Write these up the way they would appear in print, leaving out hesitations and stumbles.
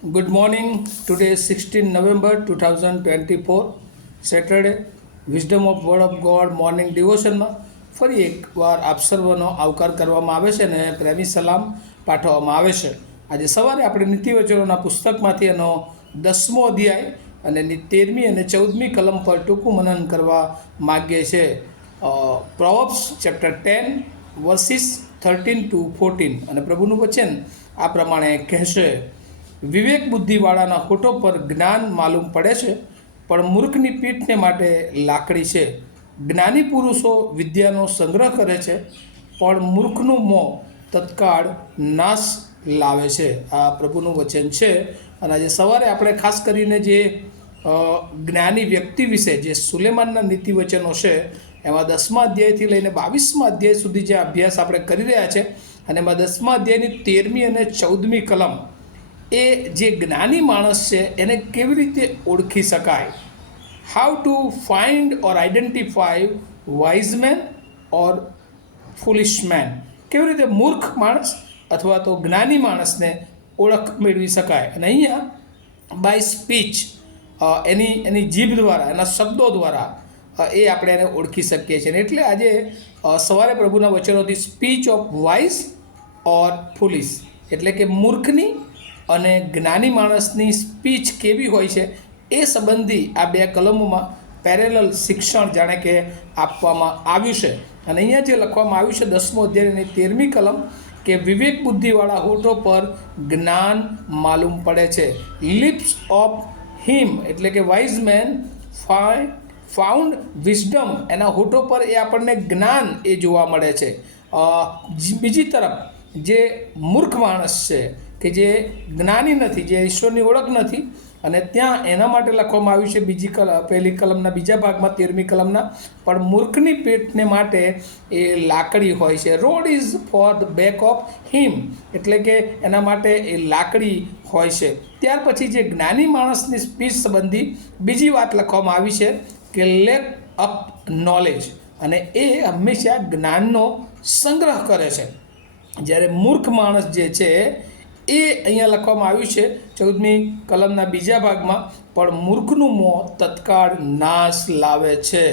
Good morning. Today is 16 November 2024, Saturday. Wisdom of Word of God morning ડિવોશનમાં ફરી એકવાર આપ સર્વનો આવકાર કરવામાં આવે છે અને પ્રેમી સલામ પાઠવવામાં આવે છે. આજે સવારે આપણે નીતિવચનોના પુસ્તકમાંથી એનો 10મો અધ્યાય અને 13મી અને 14મી કલમ પર ટૂંકું મનન કરવા માગીએ છીએ. પ્રોવર્બ્સ ચેપ્ટર 10 વર્સિસ 13 to 14 અને પ્રભુનું વચન આ પ્રમાણે કહેશે. વિવેક બુદ્ધિવાળાના હોઠો પર જ્ઞાન માલુમ પડે છે, પણ મૂર્ખની પીઠને માટે લાકડી છે. જ્ઞાની પુરુષો વિદ્યાનો સંગ્રહ કરે છે, પણ મૂર્ખનું મોં તત્કાળ નાશ લાવે છે. આ પ્રભુનું વચન છે. અને આજે સવારે આપણે ખાસ કરીને જે જ્ઞાની વ્યક્તિ વિશે જે સુલેમાનના નીતિ વચનો છે એમાં 10મા અધ્યાયથી લઈને 22મા અધ્યાય સુધી જે અભ્યાસ આપણે કરી રહ્યા છે, અને એમાં 10મા અધ્યાયની 13મી અને 14મી કલમ એ જે જ્ઞાની માણસ છે એને કેવી રીતે ઓળખી શકાય, how to find or identify wise man or foolish man, કેવી રીતે મૂર્ખ માણસ અથવા તો જ્ઞાની માણસને ઓળખ મેળવી શકાય. અને અહીંયા બાય સ્પીચ એની જીભ દ્વારા, એના શબ્દો દ્વારા એ આપણે એને ઓળખી શકીએ છીએ. એટલે આજે સવારે પ્રભુના વચનોથી speech of wise or foolish એટલે કે મૂર્ખની અને જ્ઞાની માણસની સ્પીચ કેવી હોય છે એ સંબંધી આ બે કલમોમાં પેરેલલ શિક્ષણ જાણે કે આપવામાં આવ્યું છે. અને અહીંયા જે લખવામાં આવ્યું છે 10મો અધ્યાયની 13મી કલમ કે વિવેક બુદ્ધિવાળા હોઠો પર જ્ઞાન માલુમ પડે છે. લિપ્સ ઓફ હિમ એટલે કે વાઇઝ મેન ફાઉન્ડ વિઝડમ, એના હોઠો પર એ આપણને જ્ઞાન એ જોવા મળે છે. બીજી તરફ જે મૂર્ખ માણસ છે કે જે જ્ઞાની નથી, જે ઈશ્વરની ઓળખ નથી, અને ત્યાં એના માટે લખવામાં આવ્યું છે પહેલી કલમના બીજા ભાગમાં 13મી કલમના, પણ મૂર્ખની પેટને માટે એ લાકડી હોય છે. Road is for the back of him એટલે કે એના માટે એ લાકડી હોય છે. ત્યાર પછી જે જ્ઞાની માણસની સ્પીચ સંબંધી બીજી વાત લખવામાં આવી છે કે લેક અપ નોલેજ, અને એ હંમેશા જ્ઞાનનો સંગ્રહ કરે છે. જ્યારે મૂર્ખ માણસ જે છે એ અહીંયા લખવામાં આવ્યું છે 14મી કલમના બીજા ભાગમાં, પણ મૂર્ખનું મોં તત્કાળ નાશ લાવે છે.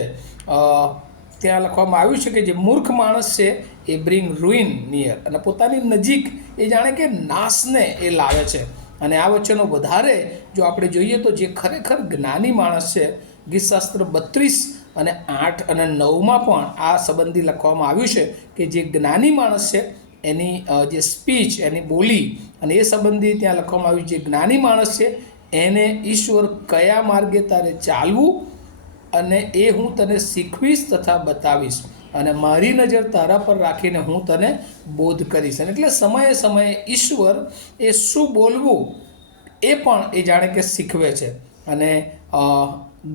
ત્યાં લખવામાં આવ્યું છે કે જે મૂર્ખ માણસ છે એ બ્રિંગ રૂઇન નિયર, અને પોતાની નજીક એ જાણે કે નાશને એ લાવે છે. અને આ વચનો વધારે જો આપણે જોઈએ તો જે ખરેખર જ્ઞાની માણસ છે, ગીતશાસ્ત્ર 32 અને 8 અને 9માં પણ આ સંબંધી લખવામાં આવ્યું છે કે જે જ્ઞાની માણસ છે એની જે સ્પીચ, એની બોલી અને એ સંબંધી ત્યાં લખવામાં આવ્યું. જે જ્ઞાની માણસ છે એને ઈશ્વર કયા માર્ગે તારે ચાલવું અને એ હું તને શીખવીશ તથા બતાવીશ, અને મારી નજર તારા પર રાખીને હું તને બોધ કરીશ. એટલે સમયે સમયે ઈશ્વર એ શું બોલવું એ પણ એ જાણે કે શીખવે છે. અને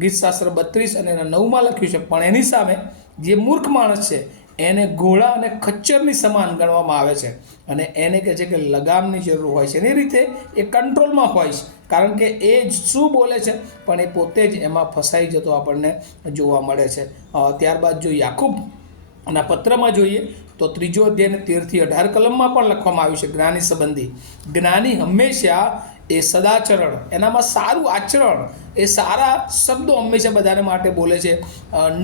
ગીતશાસ્ત્ર 32 અને એના 9માં લખ્યું છે, પણ એની સામે જે મૂર્ખ માણસ છે એને ઘોડા અને ખચ્ચરની સમાન ગણવામાં આવે છે, અને એને કહે છે કે લગામની જરૂર હોય છે. એની રીતે એ કંટ્રોલમાં હોય છે, કારણ કે એ શું બોલે છે પણ એ પોતે જ એમાં ફસાઈ જતો આપણને જોવા મળે છે. ત્યારબાદ જો યાકૂબના પત્રમાં જોઈએ તો 3જો અધ્યાય 13થી 18 કલમમાં પણ લખવામાં આવ્યું છે જ્ઞાની સંબંધી. જ્ઞાની હંમેશા એ સદાચરણ, એનામાં સારું આચરણ, એ સારા શબ્દો હંમેશા બધાને માટે બોલે છે.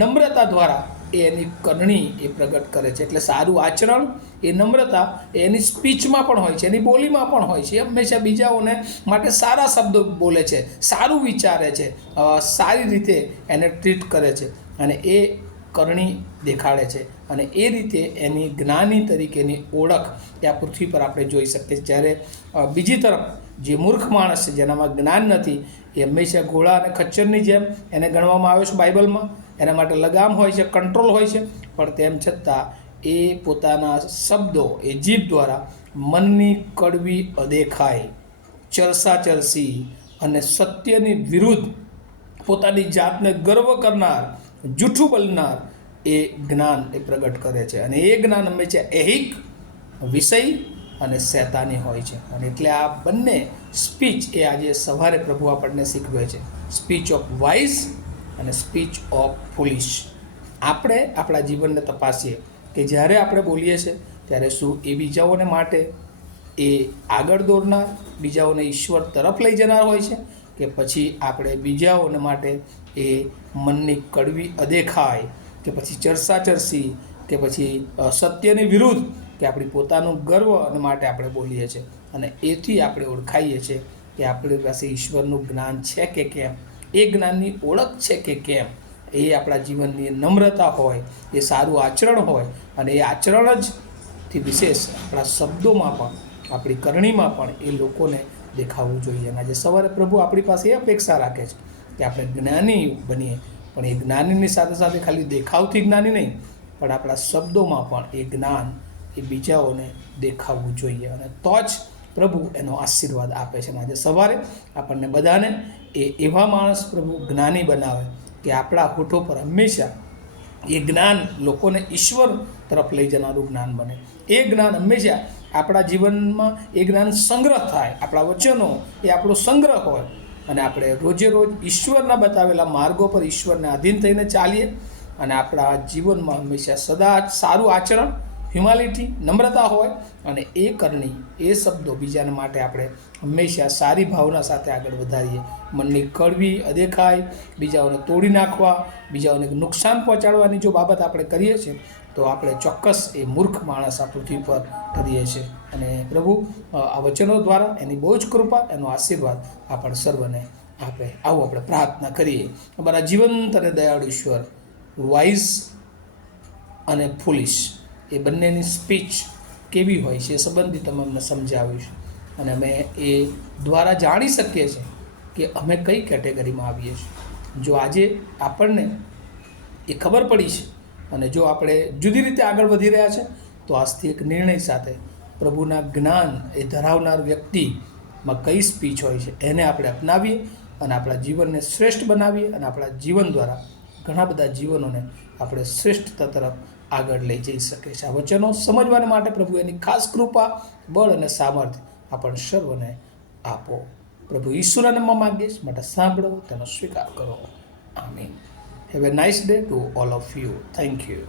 નમ્રતા દ્વારા એની કરણી એ પ્રગટ કરે છે. એટલે સારું આચરણ, એ નમ્રતા એની સ્પીચમાં પણ હોય છે, એની બોલીમાં પણ હોય છે. એ હંમેશા બીજાઓને માટે સારા શબ્દો બોલે છે, સારું વિચારે છે, સારી રીતે એને ટ્રીટ કરે છે, અને એ કરણી દેખાડે છે. અને એ રીતે એની જ્ઞાની તરીકેની ઓળખ એ આ પૃથ્વી પર આપણે જોઈ શકીએ. જ્યારે બીજી તરફ જે મૂર્ખ માણસ છે, જેનામાં જ્ઞાન નથી, એ હંમેશા ઘોડા અને ખચ્ચરની જેમ એને ગણવામાં આવે છે બાઇબલમાં. એના માટે લગામ હોય છે, કંટ્રોલ હોય છે, પણ તેમ છતાં એ પોતાના શબ્દો, એ જીભ દ્વારા મનની કડવી અદેખાઈ, ચરસી અને સત્યની વિરુદ્ધ પોતાની જાતને ગર્વ કરનાર, જૂઠું બોલનાર એ જ્ઞાન એ પ્રગટ કરે છે. અને એ જ્ઞાન હંમેશા એહિક, વિષય અને શૈતાની હોય છે. અને એટલે આ બંને સ્પીચ એ આજે સવારે પ્રભુ આપણને શીખવે છે, સ્પીચ ઓફ વાઇઝ અને સ્પીચ ઓફ ફુલિશ. આપણે આપણા જીવનને તપાસીએ કે જ્યારે આપણે બોલીએ છીએ ત્યારે શું એ બીજાઓને માટે એ આગળ દોરનાર, બીજાઓને ઈશ્વર તરફ લઈ જનાર હોય છે, કે પછી આપણે બીજાઓને માટે એ મનની કડવી અદેખાઈ, કે પછી ચરસી, કે પછી સત્યની વિરુદ્ધ, કે આપણી પોતાનું ગર્વ અને માટે આપણે બોલીએ છીએ, અને એથી આપણે ઓળખાઈએ છીએ કે આપણી પાસે ઈશ્વરનું જ્ઞાન છે કે કેમ, એ જ્ઞાનની ઓળખ છે કે કેમ, એ આપણા જીવનની નમ્રતા હોય, એ સારું આચરણ હોય, અને એ આચરણ જ થી વિશેષ આપણા શબ્દોમાં પણ, આપણી કરણીમાં પણ એ લોકોને દેખાવું જોઈએ. અને આજે સવારે પ્રભુ આપણી પાસે એ અપેક્ષા રાખે છે કે આપણે જ્ઞાની બનીએ, પણ એ જ્ઞાનીની સાથે સાથે ખાલી દેખાવથી જ્ઞાની નહીં, પણ આપણા શબ્દોમાં પણ એ જ્ઞાન એ બીજાઓને દેખાવવું જોઈએ, અને તો જ પ્રભુ એનો આશીર્વાદ આપે છે. અને આજે સવારે આપણને બધાને એ એવા માણસ પ્રભુ જ્ઞાની બનાવે કે આપણા હોઠો પર હંમેશા એ જ્ઞાન લોકોને ઈશ્વર તરફ લઈ જનારું જ્ઞાન બને. એ જ્ઞાન હંમેશા આપણા જીવનમાં એ જ્ઞાન સંગ્રહ થાય, આપણા વચનો એ આપણો સંગ્રહ હોય, અને આપણે રોજે રોજ ઈશ્વરના બતાવેલા માર્ગો પર ઈશ્વરને આધીન થઈને ચાલીએ, અને આપણા જીવનમાં હંમેશા સદા સારું આચરણ, હ્યુમાલિટી, નમ્રતા હોય, અને એ કરણી, એ શબ્દો બીજાને માટે આપણે હંમેશા સારી ભાવના સાથે આગળ વધારીએ. મનની કડવી અદેખાઈ, બીજાઓને તોડી નાખવા, બીજાઓને નુકસાન પહોંચાડવાની જો બાબત આપણે કરીએ છીએ, તો આપણે ચોક્કસ એ મૂર્ખ માણસ આ પૃથ્વી પર કરીએ છીએ. અને પ્રભુ આ વચનો દ્વારા એની બહુ જ કૃપા, એનો આશીર્વાદ આપણ સર્વને આપે. આવું આપણે પ્રાર્થના કરીએ. અમારા જીવંત અને દયાળુ ઈશ્વર, વાઇઝ અને ફૂલિશ એ બંનેની સ્પીચ કેવી હોય છે એ સંબંધી તમે અમને સમજાવ્યું છે, અને અમે એ દ્વારા જાણી શકીએ છીએ કે અમે કઈ કેટેગરીમાં આવીએ છીએ. જો આજે આપણને એ ખબર પડી છે, અને જો આપણે જુદી રીતે આગળ વધી રહ્યા છે, તો આજથી એક નિર્ણય સાથે પ્રભુના જ્ઞાન એ ધરાવનાર વ્યક્તિમાં કઈ સ્પીચ હોય છે એને આપણે અપનાવીએ, અને આપણા જીવનને શ્રેષ્ઠ બનાવીએ, અને આપણા જીવન દ્વારા ઘણા બધા જીવનોને આપણે શ્રેષ્ઠતા તરફ આગળ લઈ જઈ શકે છે. આ વચનો સમજવાને માટે પ્રભુ એની ખાસ કૃપા, બળ અને સામર્થ્ય આપણને સર્વને આપો. પ્રભુ ઈશ્વરના નામમાં માંગીએ છીએ, માટે સાંભળો, તેનો સ્વીકાર કરો. આમીન. Have a nice day to all of you. Thank you.